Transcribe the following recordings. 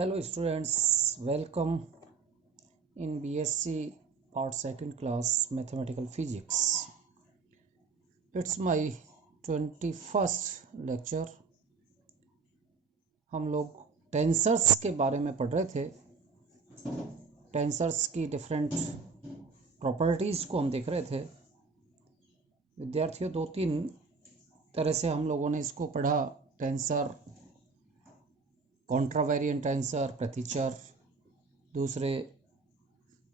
Hello students, welcome in BSc Part 2nd class Mathematical Physics. It's my 21st lecture. हम लोग tensors के बारे में पढ़ रहे थे. टेंसर्स की डिफरेंट प्रॉपर्टीज़ को हम देख रहे थे. विद्यार्थियों, 2-3 तरह से हम लोगों ने इसको पढ़ा. टेंसर, कॉन्ट्रावेरिएंट टेंसर, प्रतिचर. दूसरे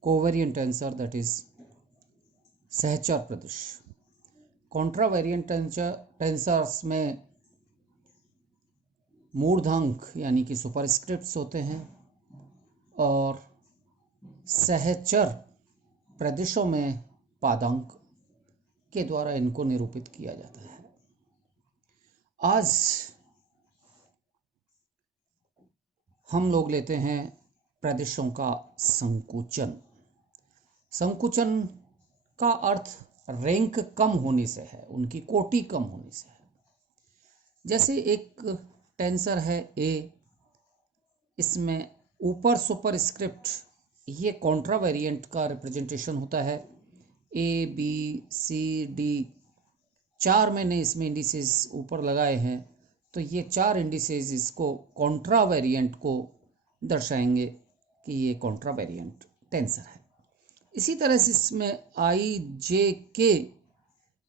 कोवेरिएंट टेंसर, दैट इज सहचर प्रदिश. कॉन्ट्रावेरिएंट टेंसर्स में मूर्धांक यानी कि सुपरस्क्रिप्ट्स होते हैं और सहचर प्रदिशों में पादांक के द्वारा इनको निरूपित किया जाता है. आज हम लोग लेते हैं प्रदिशों का संकुचन. संकुचन का अर्थ रैंक कम होने से है, उनकी कोटि कम होने से है. जैसे एक टेंसर है ए, इसमें ऊपर सुपरस्क्रिप्ट ये कॉन्ट्रावेरिएंट का रिप्रेजेंटेशन होता है. ए बी सी डी 4 मैंने इसमें इंडिसेस ऊपर लगाए हैं, तो ये 4 इंडिसेस इसको कॉन्ट्रावेरिएंट को दर्शाएंगे कि ये कॉन्ट्रावेरिएंट टेंसर है. इसी तरह से इसमें आई जे के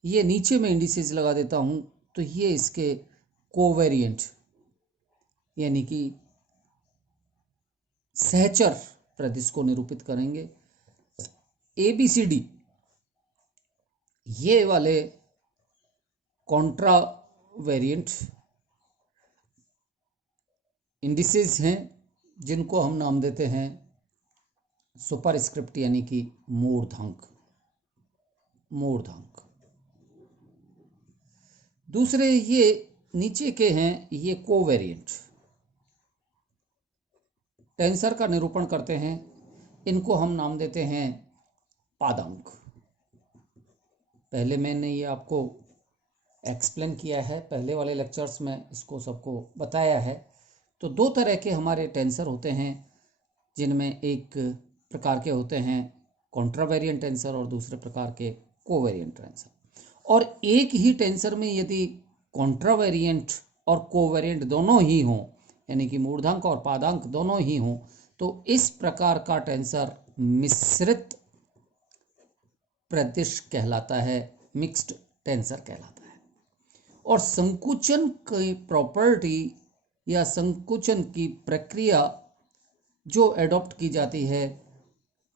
ये नीचे में इंडिसेस लगा देता हूँ, तो ये इसके कोवेरिएंट यानी कि सहचर प्रदिश को निरूपित करेंगे. ए बी सी डी ये वाले कॉन्ट्रावेरिएंट इंडिसेस हैं जिनको हम नाम देते हैं सुपरस्क्रिप्ट यानी कि मूर्धांक. दूसरे ये नीचे के हैं, ये कोवेरिएंट टेंसर का निरूपण करते हैं. इनको हम नाम देते हैं पादांक. पहले मैंने ये आपको एक्सप्लेन किया है, पहले वाले लेक्चर्स में इसको सबको बताया है. तो 2 तरह के हमारे टेंसर होते हैं, जिनमें एक प्रकार के होते हैं कॉन्ट्रावेरिएंट टेंसर और दूसरे प्रकार के कोवेरिएंट टेंसर. और एक ही टेंसर में यदि कॉन्ट्रावेरिएंट और कोवेरिएंट दोनों ही हों, यानी कि मूर्धांक और पादांक दोनों ही हों, तो इस प्रकार का टेंसर मिश्रित प्रदिश कहलाता है, मिक्स्ड टेंसर कहलाता है. और संकुचन की प्रॉपर्टी या संकुचन की प्रक्रिया जो एडॉप्ट की जाती है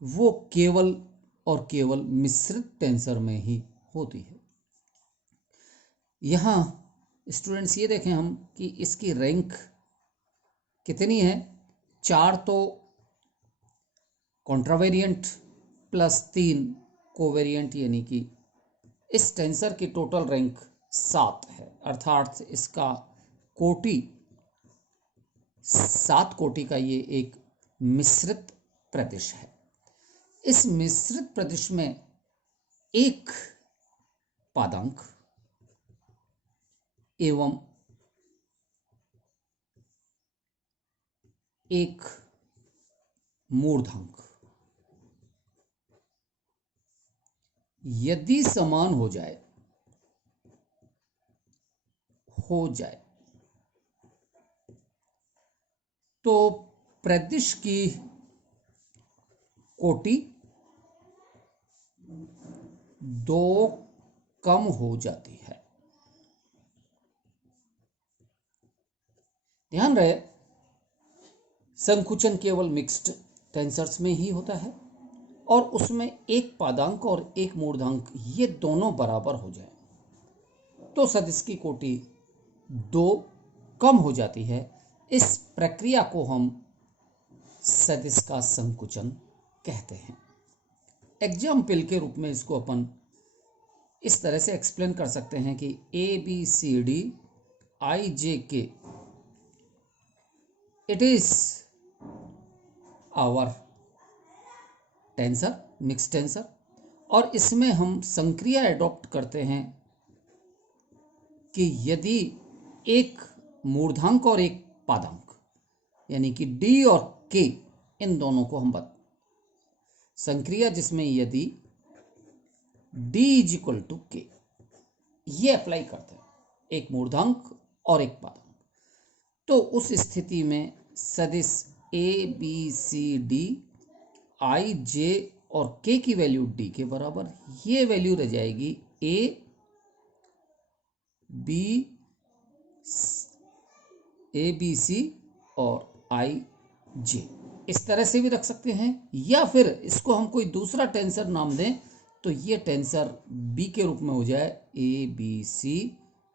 वो केवल और केवल मिश्रित टेंसर में ही होती है. यहाँ स्टूडेंट्स ये देखें हम कि इसकी रैंक कितनी है. 4 तो कॉन्ट्रावेरिएंट प्लस 3 कोवेरिएंट, यानी कि इस टेंसर की टोटल रैंक 7 है. अर्थात इसका कोटि 7 कोटि का ये एक मिश्रित प्रदिश है. इस मिश्रित प्रदिश में एक पादांक एवं एक मूर्धांक यदि समान हो जाए तो प्रदिश की कोटि 2 कम हो जाती है. ध्यान रहे, संकुचन केवल मिक्स्ड टेंसर्स में ही होता है और उसमें एक पादांक और एक मूर्धांक ये दोनों बराबर हो जाए तो सदिश की कोटि 2 कम हो जाती है. इस प्रक्रिया को हम सदिश का संकुचन कहते हैं. एग्जाम्पल के रूप में इसको अपन इस तरह से एक्सप्लेन कर सकते हैं कि ए B C D I J K it is our tensor, mix tensor. और इसमें हम संक्रिया एडॉप्ट करते हैं कि यदि एक मूर्धांक और एक पादांक यानी कि डी और के, इन दोनों को हम संक्रिया जिसमें यदि डी इज इक्वल टू के, ये अप्लाई करते हैं, एक मूर्धांक और एक पादांक, तो उस स्थिति में सदिश ए B C D I J और के की वैल्यू डी के बराबर, ये वैल्यू रह जाएगी ए बी सी और आई जे। इस तरह से भी रख सकते हैं, या फिर इसको हम कोई दूसरा टेंसर नाम दें तो ये टेंसर बी के रूप में हो जाए ए बी सी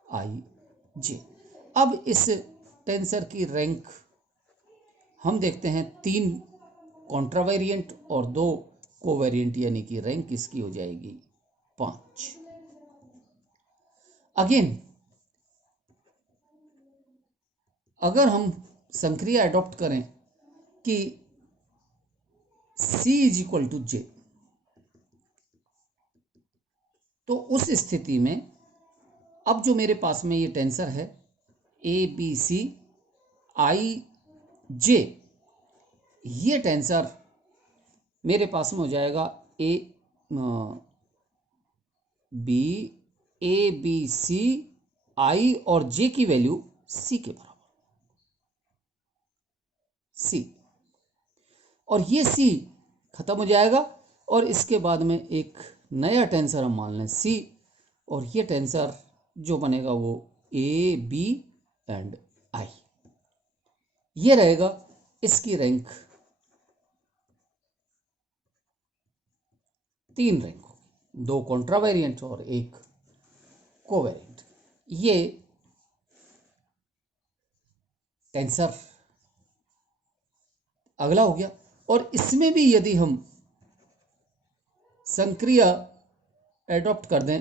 आई जे। अब इस टेंसर की रैंक हम देखते हैं, 3 कॉन्ट्रावेरिएंट और 2 कोवेरिएंट, यानी कि रैंक इसकी हो जाएगी 5। अगेन अगर हम संक्रिया अडॉप्ट करें कि C इज इक्वल टू जे, तो उस स्थिति में अब जो मेरे पास में ये टेंसर है ए बी सी आई जे, ये टेंसर मेरे पास में हो जाएगा ए बी सी आई और जे की वैल्यू सी के बराबर, सी, और ये सी खत्म हो जाएगा और इसके बाद में एक नया टेंसर हम मान लें सी, और ये टेंसर जो बनेगा वो ए बी एंड आई, ये रहेगा। इसकी रैंक 3 रैंक होगी, 2 कॉन्ट्रावेरिएंट और 1 कोवेरिएंट। ये टेंसर अगला हो गया। और इसमें भी यदि हम संक्रिया एडॉप्ट कर दें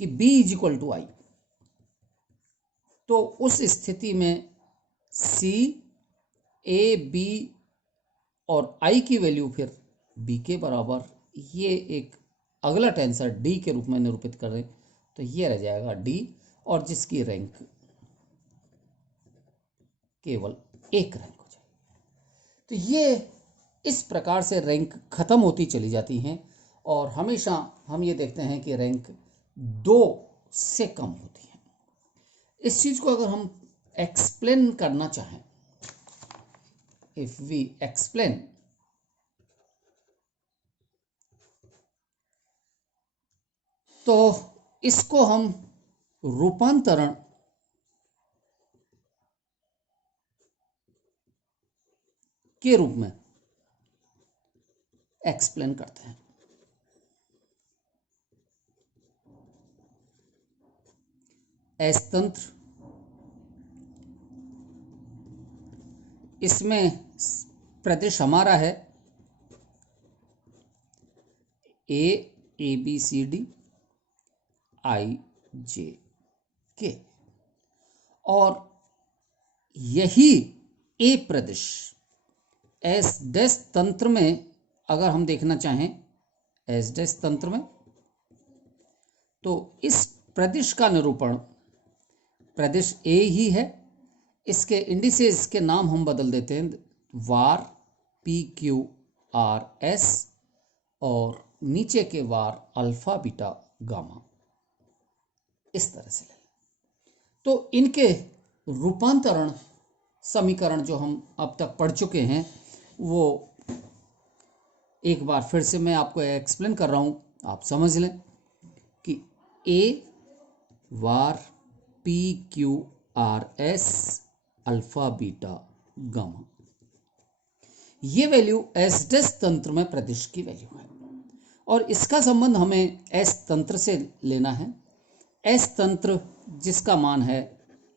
कि b इज इक्वल टू आई, तो उस स्थिति में c a b और i की वैल्यू फिर b के बराबर, ये एक अगला टेंसर d के रूप में निरूपित कर रहे, तो ये रह जाएगा d, और जिसकी रैंक केवल 1 रैंक हो जाएगी। तो ये इस प्रकार से रैंक खत्म होती चली जाती हैं, और हमेशा हम ये देखते हैं कि रैंक 2 से कम होती है। इस चीज को अगर हम एक्सप्लेन करना चाहें, इफ वी एक्सप्लेन, तो इसको हम रूपांतरण के रूप में एक्सप्लेन करते हैं। एस तंत्र, इसमें प्रदेश हमारा है ए B C D I J के, और यही ए प्रदेश एस डैश तंत्र में अगर हम देखना चाहें, एस डैश तंत्र में, तो इस प्रदेश का निरूपण प्रदेश ए ही है। इसके इंडिसेस के नाम हम बदल देते हैं, वार पी क्यू आर एस, और नीचे के वार अल्फा बीटा गामा, इस तरह से। तो इनके रूपांतरण समीकरण जो हम अब तक पढ़ चुके हैं, वो एक बार फिर से मैं आपको एक्सप्लेन कर रहा हूं, आप समझ लें कि A bar P Q R S alpha beta gamma, ये वैल्यू एस डैश तंत्र में प्रदेश की वैल्यू है, और इसका संबंध हमें एस तंत्र से लेना है। एस तंत्र जिसका मान है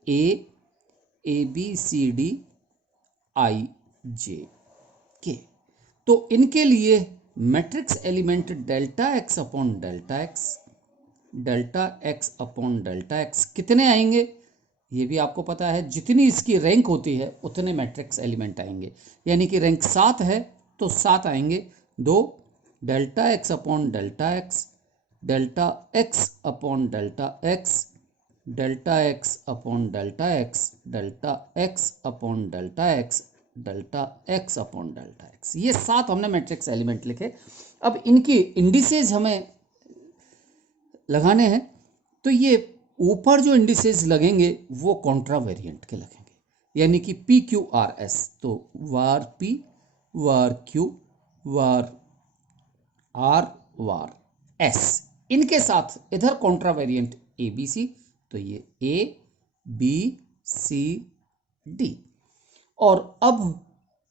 ए B C D I J के, तो इनके लिए matrix element delta x upon delta x कितने आएंगे, ये भी आपको पता है। जितनी इसकी रैंक होती है उतने मैट्रिक्स एलिमेंट आएंगे, यानी कि रैंक 7 है तो 7 आएंगे। 2 delta x upon delta x upon delta x delta x upon delta x, delta x upon delta x, delta x upon delta x. ये 7 हमने मैट्रिक्स एलिमेंट लिखे। अब इनकी इंडिसेज हमें लगाने हैं, तो ये ऊपर जो इंडिसेज लगेंगे वो कॉन्ट्रा वेरिएंट के लगेंगे, यानी कि पी क्यू आर एस। तो bar P, bar Q, bar R, bar S, इनके साथ इधर contravariant A B C. तो ये ए बी सी डी। और अब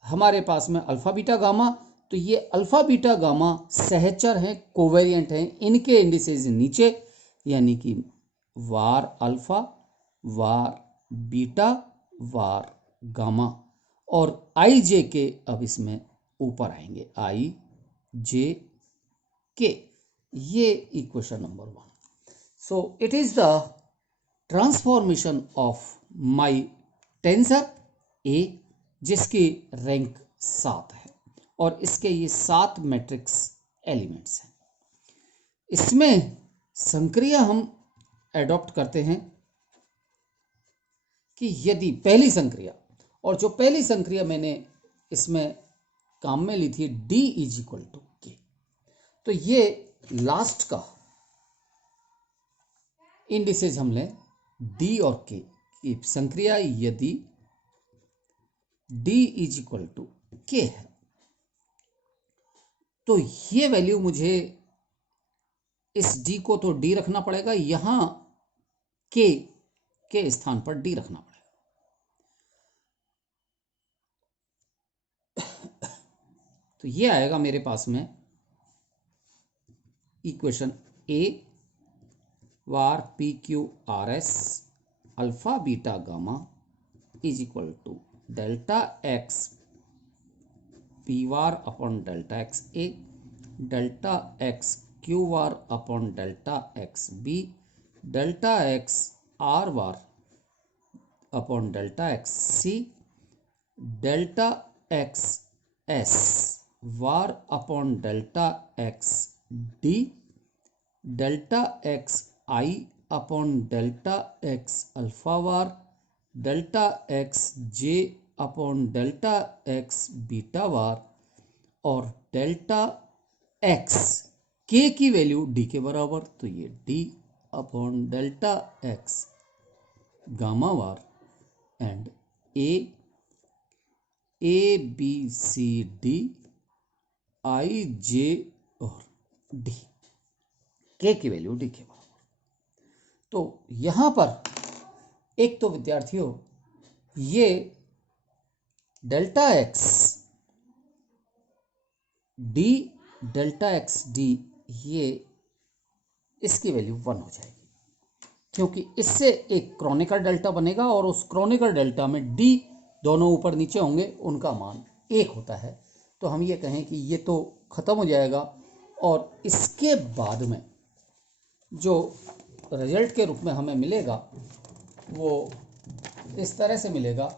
हमारे पास में अल्फा बीटा गामा, तो ये अल्फा बीटा गामा सहचर हैं, कोवेरिएंट हैं, इनके इंडिसेज नीचे, यानी कि वार अल्फा, वार बीटा, वार गामा। और आई जे के अब इसमें ऊपर आएंगे, आई जे के। ये equation number 1। So it is the transformation of my tensor A, जिसकी रैंक 7 है और इसके ये 7 मैट्रिक्स एलिमेंट्स हैं। इसमें संक्रिया हम एडॉप्ट करते हैं कि यदि पहली संक्रिया, और जो पहली संक्रिया मैंने इसमें काम में ली थी D इज इक्वल टू के, तो ये लास्ट का इंडिसेज हम लें D और K की संक्रिया यदि D इज इक्वल टू के है, तो ये वैल्यू मुझे इस D को तो D रखना पड़ेगा, यहां K के स्थान पर D रखना पड़ेगा। तो ये आएगा मेरे पास में equation A bar P Q R S alpha beta gamma is equal to delta X P bar upon delta x A, delta X Q bar upon delta x B, delta X R bar upon delta x C, delta X S bar upon delta X D, delta X I upon delta X alpha bar, delta X J upon delta X beta bar, और delta x के की value D के बराबर, तो ये D upon delta x gamma bar, and A B C D I J और D, के की वैल्यू डी के बराबर। तो यहां पर एक तो विद्यार्थियों ये delta X D, delta X D, ये इसकी वैल्यू 1 हो जाएगी, क्योंकि इससे एक क्रॉनिकल डेल्टा बनेगा और उस क्रॉनिकल डेल्टा में डी दोनों ऊपर नीचे होंगे, उनका मान 1 होता है। तो हम ये कहें कि ये तो खत्म हो जाएगा, और इसके बाद में जो रिजल्ट के रूप में हमें मिलेगा वो इस तरह से मिलेगा।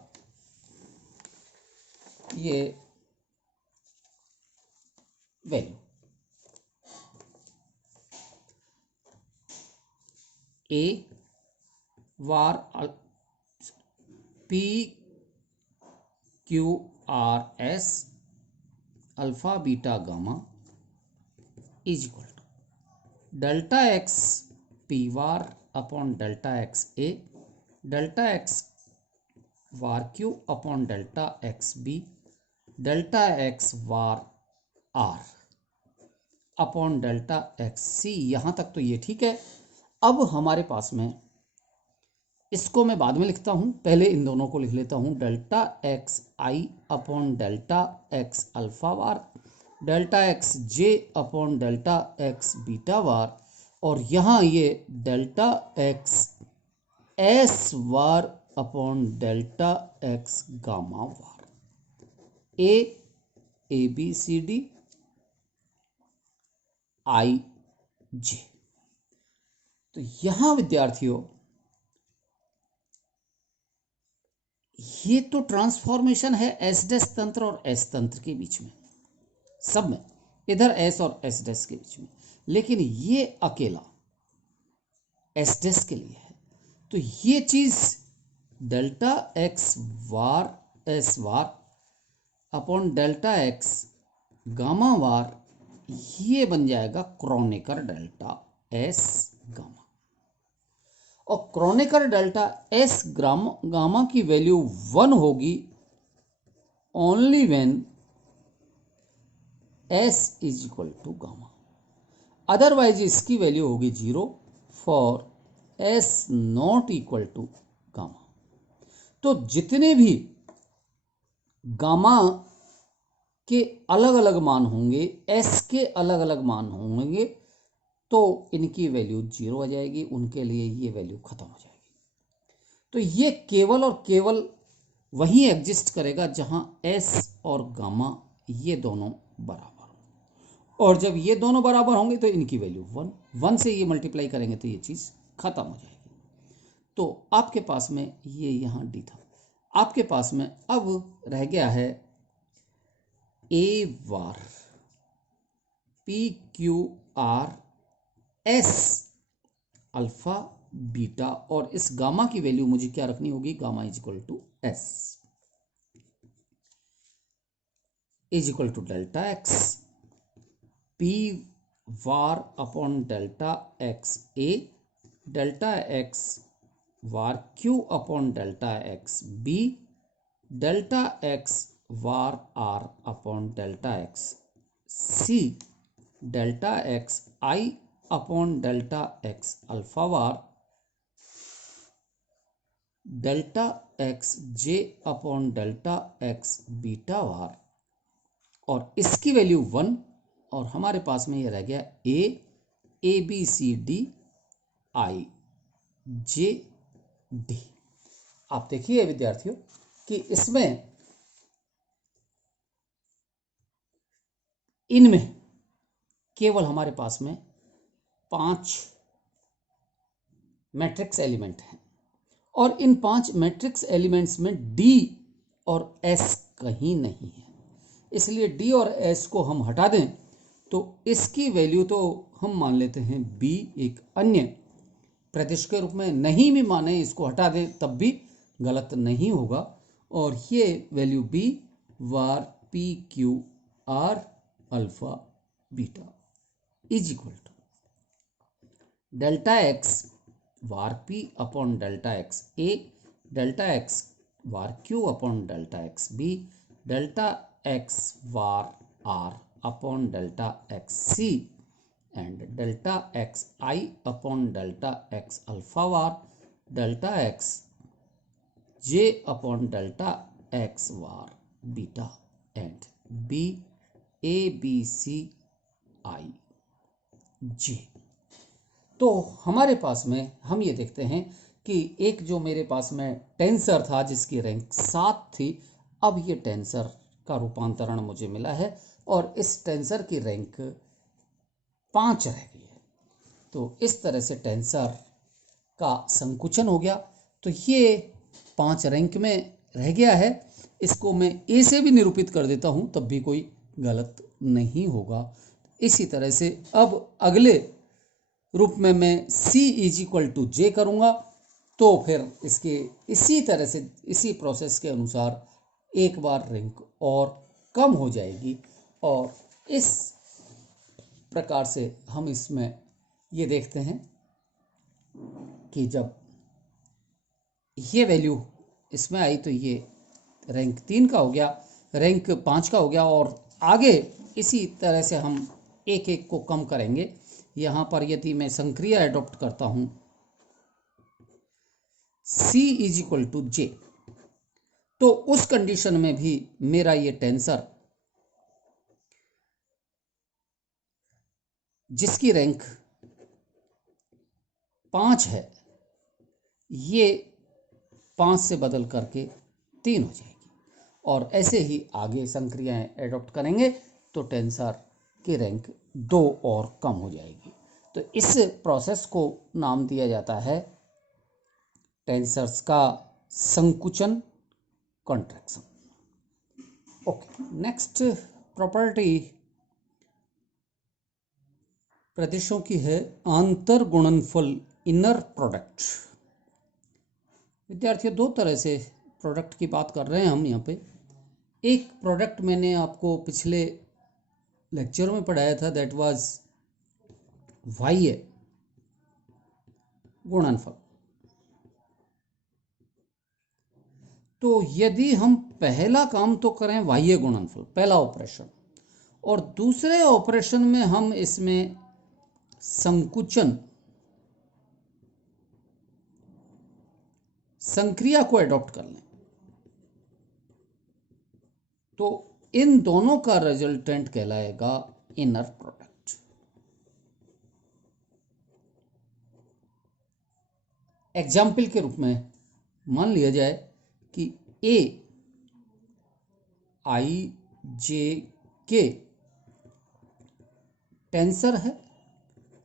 ये value A bar P Q R S alpha beta gamma is equal to delta X P bar upon delta x A, delta x bar Q upon delta x B, delta x bar R upon delta x C. यहाँ तक तो ये ठीक है। अब हमारे पास में, इसको मैं बाद में लिखता हूँ, पहले इन दोनों को लिख लेता हूँ, delta X I upon delta X alpha bar, delta X J upon delta X beta bar, और यहाँ ये delta X S bar upon delta x gamma bar, A B C D I J. तो यहां विद्यार्थियों ये तो transformation है S dash तंत्र और एस तंत्र के बीच में, सब में, इधर एस और एस डैश के बीच में, लेकिन ये अकेला एस डैश के लिए है। तो ये चीज delta x bar s bar upon delta x gamma bar, ये बन जाएगा क्रोनेकर डेल्टा एस गामा। और क्रोनेकर डेल्टा एस गामा की वैल्यू 1 होगी only when s is equal to gamma, otherwise इसकी वैल्यू होगी 0 for s not equal to gamma. तो जितने भी गामा के अलग अलग मान होंगे, एस के अलग अलग मान होंगे, तो इनकी वैल्यू 0 आ जाएगी, उनके लिए ये वैल्यू खत्म हो जाएगी। तो ये केवल और केवल वहीं एग्जिस्ट करेगा जहां एस और गामा ये दोनों बराबर हो, और जब ये दोनों बराबर होंगे तो इनकी वैल्यू 1 से ये मल्टीप्लाई करेंगे तो ये चीज़ खत्म हो जाएगी। तो आपके पास में ये यहाँ डी था, आपके पास में अब रह गया है A bar P Q R S alpha beta, और इस गामा की वैल्यू मुझे क्या रखनी होगी, gamma is equal to S is equal to delta X P bar upon delta x A, delta x bar Q upon delta x B, delta x bar R upon delta x C, delta X I upon delta X alpha bar, delta X J upon delta X beta bar, और इसकी value 1, और हमारे पास में ये रह गया A B C D I J D. आप देखिए विद्यार्थियों कि इसमें इनमें केवल हमारे पास में 5 मैट्रिक्स एलिमेंट हैं, और इन 5 मैट्रिक्स एलिमेंट्स में डी और एस कहीं नहीं है, इसलिए डी और एस को हम हटा दें तो इसकी वैल्यू तो हम मान लेते हैं बी, एक अन्य प्रदिश के रूप में, नहीं भी माने इसको हटा दें तब भी गलत नहीं होगा, और ये value B bar P Q R alpha beta is equal to delta x bar P upon delta x A, delta x bar Q upon delta x B, delta x bar R upon delta x C, and delta x I upon delta x alpha var, delta x j upon delta x var beta, and b a b c I j। तो हमारे पास में हम ये देखते हैं कि एक जो मेरे पास में टेंसर था जिसकी रैंक 7 थी, अब ये टेंसर का रूपांतरण मुझे मिला है और इस टेंसर की रैंक 5 रह गई है। तो इस तरह से टेंसर का संकुचन हो गया। तो ये 5 रैंक में रह गया है, इसको मैं ए से भी निरूपित कर देता हूँ तब भी कोई गलत नहीं होगा। इसी तरह से अब अगले रूप में मैं सी इज इक्वल टू जे करूँगा, तो फिर इसके इसी तरह से इसी प्रोसेस के अनुसार एक बार रैंक और कम हो जाएगी, और इस प्रकार से हम इसमें ये देखते हैं कि जब ये वैल्यू इसमें आई तो ये रैंक 3 का हो गया, रैंक 5 का हो गया, और आगे इसी तरह से हम एक एक को कम करेंगे। यहाँ पर यदि मैं संक्रिया एडॉप्ट करता हूँ C इज इक्वल टू जे, तो उस कंडीशन में भी मेरा ये टेंसर जिसकी रैंक 5 है, ये 5 से बदल करके 3 हो जाएगी, और ऐसे ही आगे संक्रियाएं एडॉप्ट करेंगे तो टेंसर की रैंक 2 और कम हो जाएगी। तो इस प्रोसेस को नाम दिया जाता है टेंसर्स का संकुचन, कॉन्ट्रैक्शन। ओके, नेक्स्ट प्रॉपर्टी प्रदेशों की है आंतर गुणनफल, इनर प्रोडक्ट। विद्यार्थियों, दो तरह से प्रोडक्ट की बात कर रहे हैं हम यहाँ पे। एक प्रोडक्ट मैंने आपको पिछले लेक्चर में पढ़ाया था, दैट वाज बाह्य गुणनफल। तो यदि हम पहला काम तो करें बाह्य गुणनफल, पहला ऑपरेशन, और दूसरे ऑपरेशन में हम इसमें संकुचन संक्रिया को एडॉप्ट कर लें, तो इन दोनों का रिजल्टेंट कहलाएगा इनर प्रोडक्ट। एग्जाम्पल के रूप में मान लिया जाए कि ए आई जे के टेंसर है,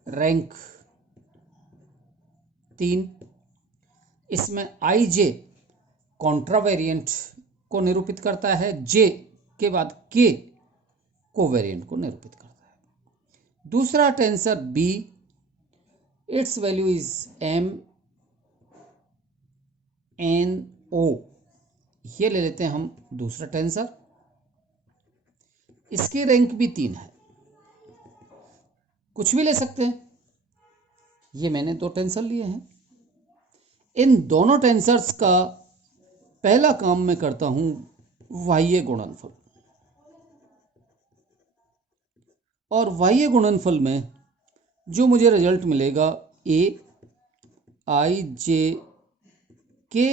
रैंक 3। इसमें आई जे कॉन्ट्रावेरिएंट को निरूपित करता है, जे के बाद के कोवेरिएंट को निरूपित करता है। दूसरा tensor B, its value is M N O, ये ले लेते हैं हम दूसरा टेंसर। इसकी रैंक भी 3 है, कुछ भी ले सकते हैं, ये मैंने 2 टेंसर लिए हैं। इन दोनों टेंसर्स का पहला काम मैं करता हूं बाह्य गुणनफल, और बाह्य गुणनफल में जो मुझे रिजल्ट मिलेगा ए I J K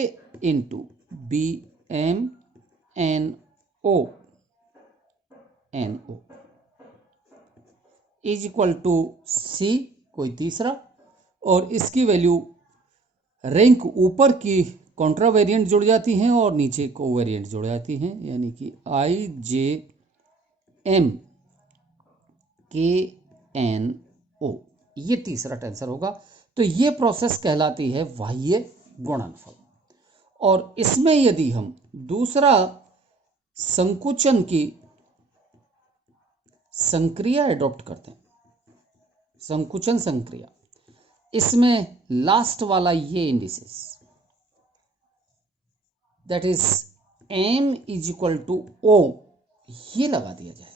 into B M N O is equal to C, कोई तीसरा, और इसकी वैल्यू रैंक ऊपर की कॉन्ट्रावेरिएंट जुड़ जाती हैं और नीचे कोवेरिएंट जुड़ जाती हैं, यानी कि आई जे एम के एन ओ, ये तीसरा टेंसर होगा। तो ये प्रोसेस कहलाती है बाह्य गुणनफल। और इसमें यदि हम दूसरा संकुचन की संक्रिया एडॉप्ट करते हैं, संकुचन संक्रिया, इसमें लास्ट वाला ये indices, that is m is equal to O, ये लगा दिया जाए,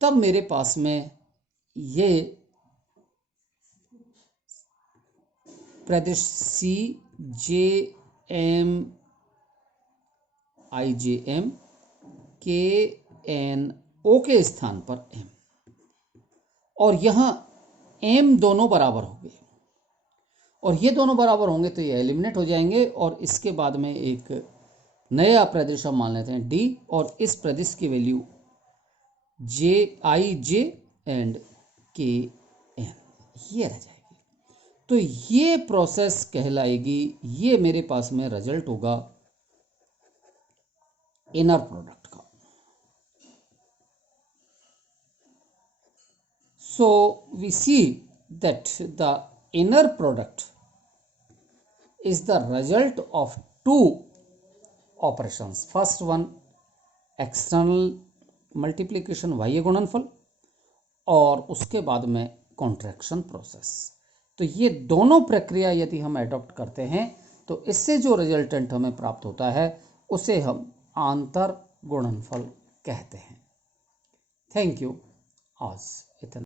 तब मेरे पास में ये प्रदेश C J M I J M के एन ओ के स्थान पर m, और यहां m दोनों बराबर हो गए, और ये दोनों बराबर होंगे तो ये एलिमिनेट हो जाएंगे, और इसके बाद में एक नया प्रदेश हम मान लेते हैं डी, और इस प्रदेश की value J I J and के एन, ये रह जाएगी। तो ये प्रोसेस कहलाएगी, ये मेरे पास में रिजल्ट होगा इनर प्रोडक्ट का। So we see that the inner product is the result of two operations. First one, external multiplication बाह्य गुणनफल, और उसके बाद में कॉन्ट्रैक्शन प्रोसेस। तो ये दोनों प्रक्रिया यदि हम एडॉप्ट करते हैं तो इससे जो रिजल्टेंट हमें प्राप्त होता है उसे हम आंतर गुणनफल कहते हैं। Thank you. आज इतना।